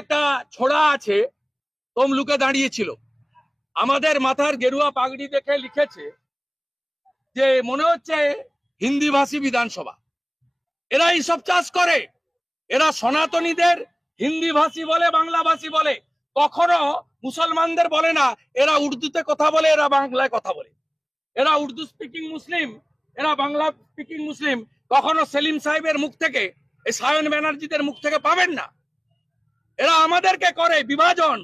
একটা ছোড়া আছে তমলুকে দাঁড়িয়েছিল, আমাদের মাথার গেরুয়া পাগড়ি দেখে লিখেছে যে মনে হচ্ছে হিন্দি ভাষী বিধানসভা। এরা এইসব চাষ করে, এরা সনাতনীদের হিন্দি ভাষী বলে, বাংলা ভাষী বলে, কখনো মুসলমানদের বলে না। এরা উর্দুতে কথা বলে, এরা বাংলায় কথা বলে। এরা উর্দু স্পিকিং মুসলিম, এরা বাংলা স্পিকিং মুসলিম। কখনো সেলিম সাহেবের মুখ থেকে, এই সায়ন ব্যানার্জিদের মুখ থেকে পাবেন না। এরা আমাদেরকে করে বিভাজন,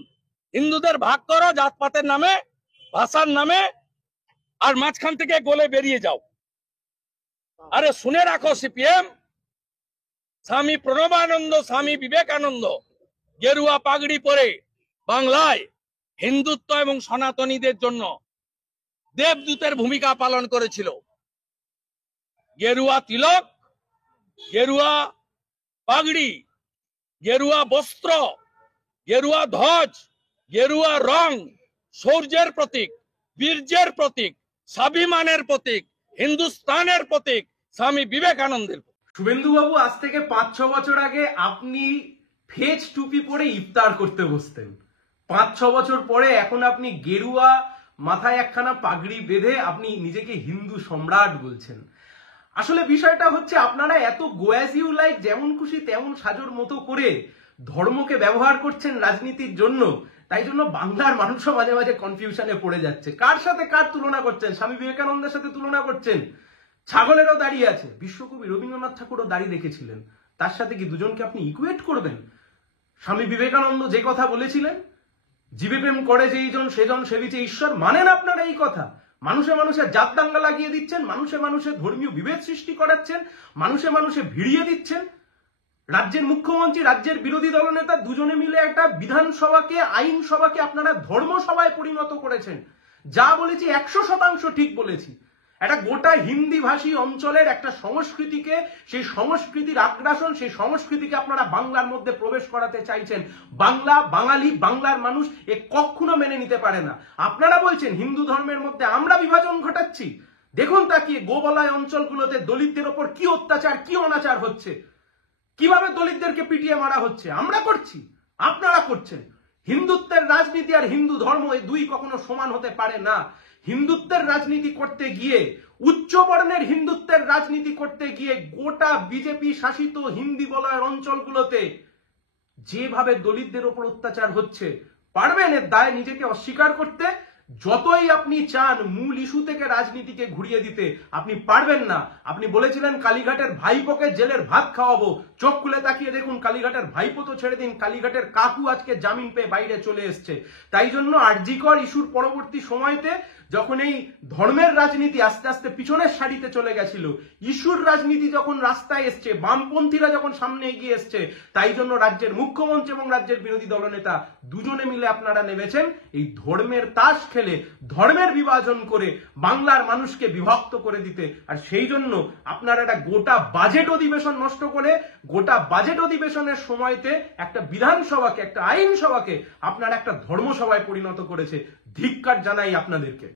হিন্দুদের ভাগ করো জাতপাতের নামে, ভাষার নামে, আর মাঝখান থেকে গলে বেরিয়ে যাও। আরে শুনে রাখো সিপিএম, স্বামী প্রণবানন্দ, স্বামী বিবেকানন্দ গেরুয়া পাগড়ি পরে বাংলায় হিন্দুত্ব এবং সনাতনীদের জন্য দেবদূতের ভূমিকা পালন করেছিল। গেরুয়া তিলক, গেরুয়া পাগড়ি, গেরুয়া বস্ত্র, গেরুয়া ধ্বজ, গেরুয়া রং শৌর্যের প্রতীক, বীর্যের প্রতীক, স্বাভিমানের প্রতীক, হিন্দুস্তানের প্রতীক, স্বামী বিবেকানন্দের। শুভেন্দু বাবু, আজ থেকে 5-6 বছর আগে আপনি ফেজ টুপি পরে ইফতার করতে বসতেন। 5-6 বছর পরে এখন আপনি গেরুয়া মাথায় একখানা পাগড়ি বেঁধে আপনি নিজেকে হিন্দু সম্রাট বলছেন। আসলে বিষয়টা হচ্ছে আপনারা এত গো অ্যাজ ইউ লাইক, যেমন খুশি তেমন সাজোর মতো করে ধর্মকে ব্যবহার করছেন রাজনীতির জন্য। তাই জন্য বাংলার মানুষও মাঝে মাঝে কনফিউশনে পড়ে যাচ্ছে। কার সাথে কার তুলনা করছেন? স্বামী বিবেকানন্দের সাথে তুলনা করছেন। ছাগলেরও দাঁড়িয়ে আছে, বিশ্বকবি রবীন্দ্রনাথ ঠাকুরও দাঁড়িয়ে রেখেছিলেন। তার সাথে কি দুজনকে আপনি ইকুয়েট করবেন? স্বামী বিবেকানন্দ যে কথা বলেছিলেন, জীবে প্রেম করে যেইজন সেজন সেবিছে ঈশ্বর, মানেন আপনারা এই কথা? মানুষে মানুষে জাত দাঙ্গা লাগিয়ে দিচ্ছেন, মানুষে মানুষে ধর্মীয় বিভেদ সৃষ্টি করাচ্ছেন, মানুষে মানুষে ভিড়িয়ে দিচ্ছেন। রাজ্যের মুখ্যমন্ত্রী, রাজ্যের বিরোধী দলনেতা দুজনে মিলে একটা বিধানসভাকে, আইনসভাকে আপনারা ধর্মসভায় পরিণত করেছেন। যা বলেছি 100% ঠিক বলেছি। একটা গোটা হিন্দি ভাষী অঞ্চলের একটা সংস্কৃতিকে, সেই সংস্কৃতির আগ্রাসন, সেই সংস্কৃতিকে আপনারা বাংলার মধ্যে প্রবেশ করাতে চাইছেন। বাংলা, বাঙালি, বাংলার মানুষ এ কখনো মেনে নিতে পারে না। আপনারা বলছেন হিন্দু ধর্মের মধ্যে আমরা বিভাজন ঘটাচ্ছি। দেখুন তাকিয়ে গোবলয় অঞ্চলগুলোতে দলিতদের ওপর কি অত্যাচার, কি অনাচার হচ্ছে, কিভাবে দলিতদেরকে পিটিয়ে মারা হচ্ছে। আমরা করছি, আপনারা করছেন। হিন্দুত্বের রাজনীতি আর হিন্দু ধর্ম এই দুই কখনো সমান হতে পারে না। হিন্দুত্বের রাজনীতি করতে গিয়ে, উচ্চ বর্ণের হিন্দুত্বের রাজনীতি করতে গিয়ে গোটা বিজেপি শাসিত হিন্দি বলয়ের অঞ্চলগুলোতে যেভাবে দলিতদের ওপর অত্যাচার হচ্ছে, পারবেন এর দায় নিজেকে অস্বীকার করতে? যতই আপনি চান মূল ইস্যু থেকে রাজনীতিকে ঘুরিয়ে দিতে, আপনি পারবেন না। আপনি বলেছিলেন কালীঘাটের ভাইপোকে জেলের ভাত খাওয়াবো। চোখ খুলে তাকিয়ে দেখুন, কালীঘাটের ভাইপো তো ছেড়ে দিন, কালীঘাটের কাকু আজকে জামিন পেয়ে বাইরে চলে এসছে। তাই জন্য আরজিকর ইস্যুর পরবর্তী সময়তে যখন এই ধর্মের রাজনীতি আস্তে আস্তে পিছনের সারিতে চলে গেছিল, ইস্যুর রাজনীতি যখন রাস্তায় এসছে, বামপন্থীরা যখন সামনে এগিয়ে এসছে, তাই জন্য রাজ্যের মুখ্যমন্ত্রী এবং রাজ্যের বিরোধী দলনেতা দুজনে মিলে আপনারা নেমেছেন এই ধর্মের তাস খেলে, ধর্মের বিভাজন করে বাংলার মানুষকে বিভক্ত করে দিতে। আর সেই জন্য আপনারা একটা গোটা বাজেট অধিবেশন নষ্ট করে, গোটা বাজেট অধিবেশনের সময়তে একটা বিধানসভাকে, একটা আইনসভাকে আপনারা একটা ধর্মসভায় পরিণত করেছে। ধিক্কার জানাই আপনাদেরকে।